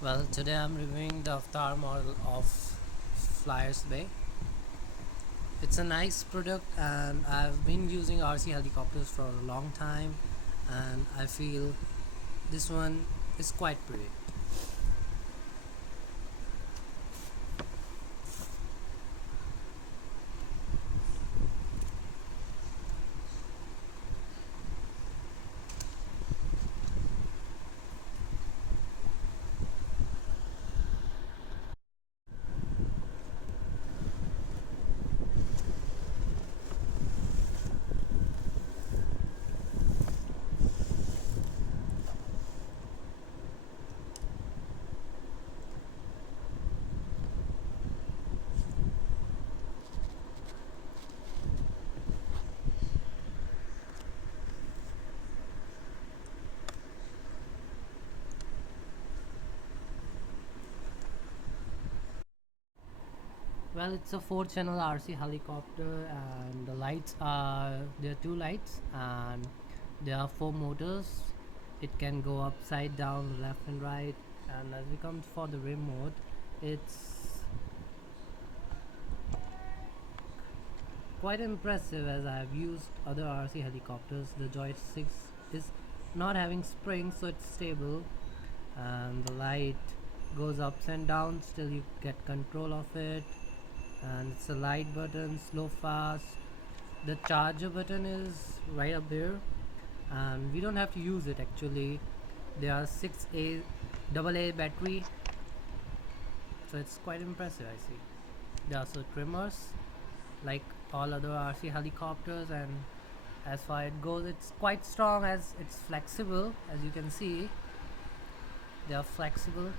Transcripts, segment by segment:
Well, today I'm reviewing the Avatar model of Flyers Bay. It's a nice product, and I've been using RC helicopters for a long time, and I feel this one is quite pretty. Well, it's a 4 channel RC helicopter, and the lights are there are two lights, and there are four motors. It can go upside down, left and right. And as we come for the remote, it's quite impressive as I have used other RC helicopters. The joystick is not having springs, so it's stable, and the light goes ups and down, still you get control of it. And it's a light button, slow, fast. The charger button is right up there, and we don't have to use it actually. There are 6A double A battery, so it's quite impressive. I see. There are also trimmers like all other RC helicopters, and as far it goes, it's quite strong as it's flexible. As you can see, they are flexible.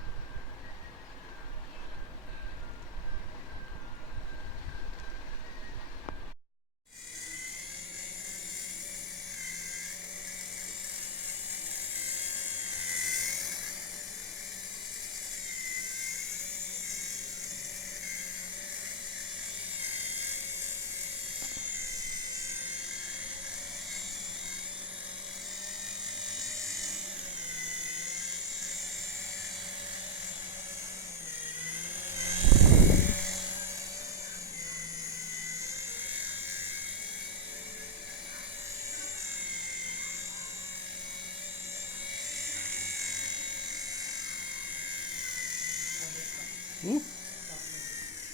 Hmm?